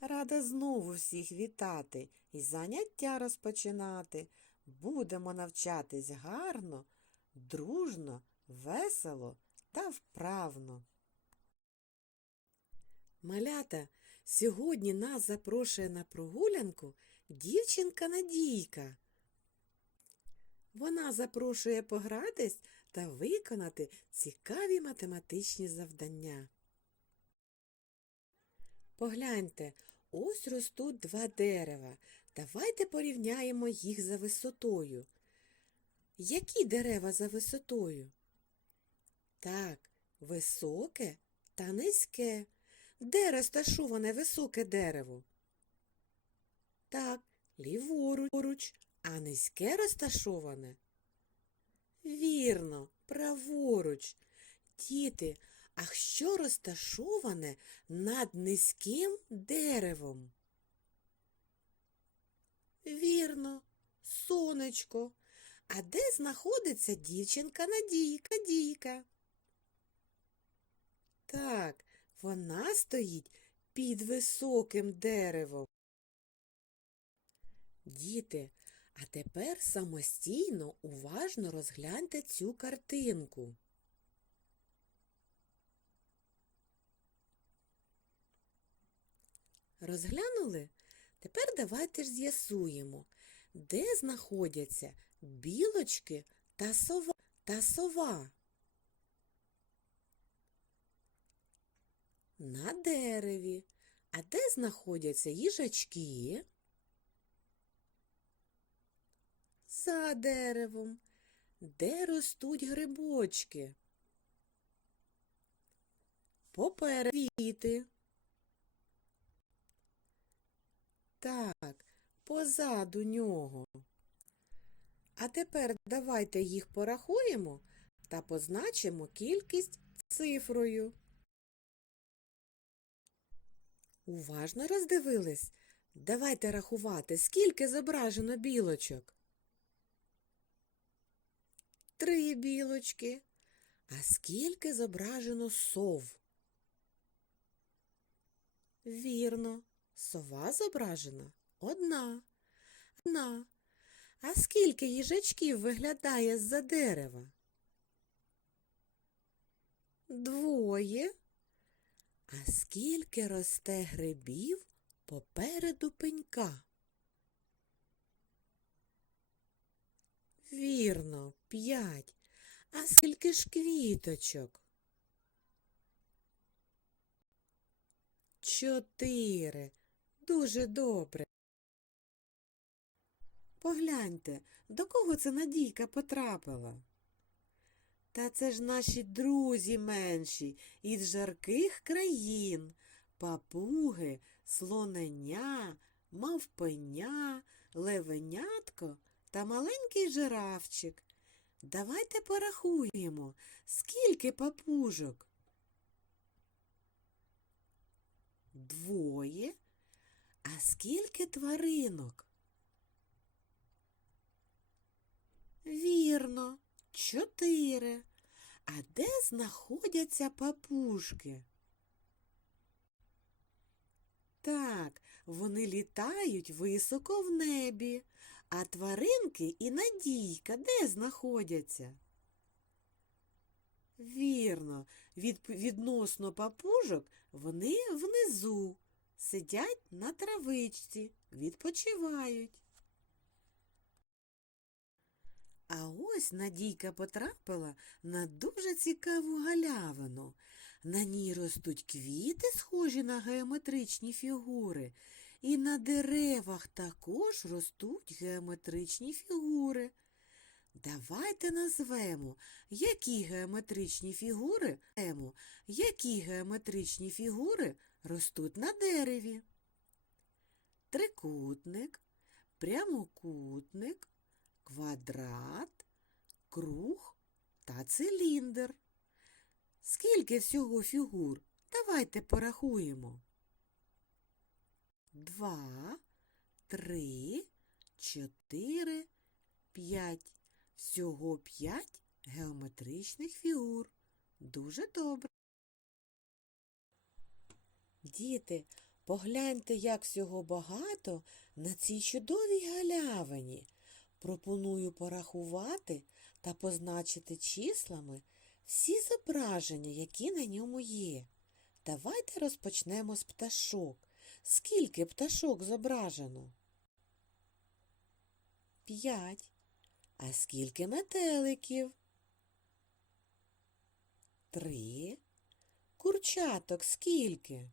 Рада знову всіх вітати і заняття розпочинати. Будемо навчатись гарно, дружно, весело та вправно. Малята, сьогодні нас запрошує на прогулянку дівчинка Надійка. Вона запрошує погратись та виконати цікаві математичні завдання. Погляньте, ось ростуть два дерева. Давайте порівняємо їх за висотою. Які дерева за висотою? Так, високе та низьке. Де розташоване високе дерево? Так, ліворуч, а низьке розташоване? Вірно, праворуч. Діти, а що розташоване над низьким деревом? Вірно, сонечко. А де знаходиться дівчинка Надійка? Надійка? Так, вона стоїть під високим деревом. Діти, а тепер самостійно уважно розгляньте цю картинку. Розглянули? Тепер давайте ж з'ясуємо, де знаходяться білочки та сова. Та сова. На дереві. А де знаходяться їжачки? За деревом. Де ростуть грибочки? Попереду квіти. Так, позаду нього. А тепер давайте їх порахуємо та позначимо кількість цифрою. Уважно роздивились? Давайте рахувати, скільки зображено білочок. Три білочки. А скільки зображено сов? Вірно, сова зображена одна. Одна. А скільки їжачків виглядає з-за дерева? Двоє. А скільки росте грибів попереду пенька? Вірно, п'ять. А скільки ж квіточок? Чотири. Дуже добре. Погляньте, до кого це Надійка потрапила? Та це ж наші друзі менші із жарких країн. Папуги, слоненя, мавпеня, левенятко та маленький жирафчик. Давайте порахуємо, скільки папужок? Двоє. Скільки тваринок? Вірно, чотири. А де знаходяться папушки? Так, вони літають високо в небі, а тваринки і Надійка де знаходяться? Вірно, від, відносно папужок вони внизу, сидять на травичці, відпочивають. А ось Надійка потрапила на дуже цікаву галявину. На ній ростуть квіти, схожі на геометричні фігури, і на деревах також ростуть геометричні фігури. Давайте назвемо, які геометричні фігури, які геометричні фігури ростуть на дереві. Трикутник, прямокутник, квадрат, круг та циліндр. Скільки всього фігур? Давайте порахуємо. Два, три, чотири, п'ять. Всього п'ять геометричних фігур. Дуже добре. Діти, Погляньте, як всього багато на цій чудовій галявині. Пропоную порахувати та позначити числами всі зображення, які на ньому є. Давайте розпочнемо з пташок. Скільки пташок зображено? П'ять. А скільки метеликів? Три. Курчаток скільки?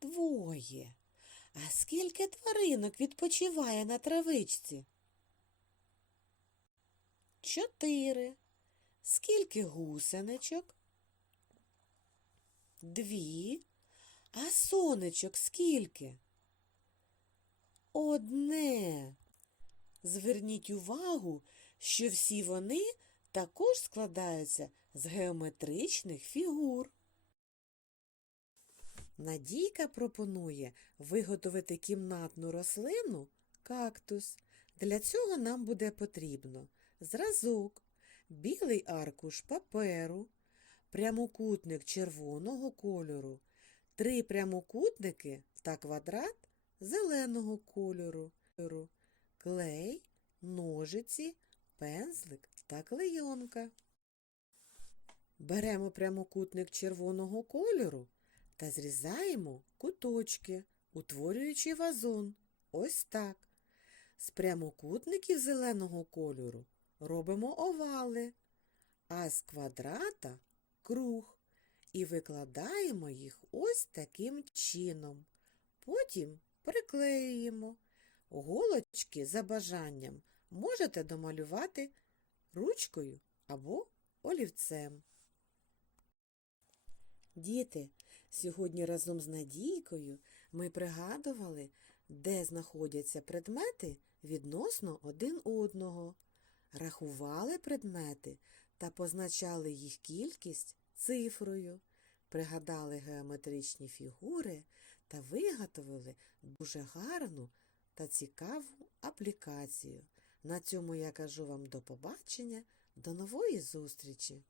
Двоє. А скільки тваринок відпочиває на травичці? Чотири. Скільки гусеничок? Дві. А сонечок скільки? Одне. Зверніть увагу, що всі вони також складаються з геометричних фігур. Надійка пропонує виготовити кімнатну рослину кактус. Для цього нам буде потрібно зразок, білий аркуш паперу, прямокутник червоного кольору, три прямокутники та квадрат зеленого кольору, клей, ножиці, пензлик та клейонка. Беремо прямокутник червоного кольору та зрізаємо куточки, утворюючи вазон. Ось так. З прямокутників зеленого кольору робимо овали, а з квадрата круг і викладаємо їх ось таким чином. Потім приклеюємо. Голочки за бажанням можете домалювати ручкою або олівцем. Діти, сьогодні разом з Надійкою ми пригадували, де знаходяться предмети відносно один одного, рахували предмети та позначали їх кількість цифрою, пригадали геометричні фігури та виготовили дуже гарну та цікаву аплікацію. На цьому я кажу вам до побачення, до нової зустрічі!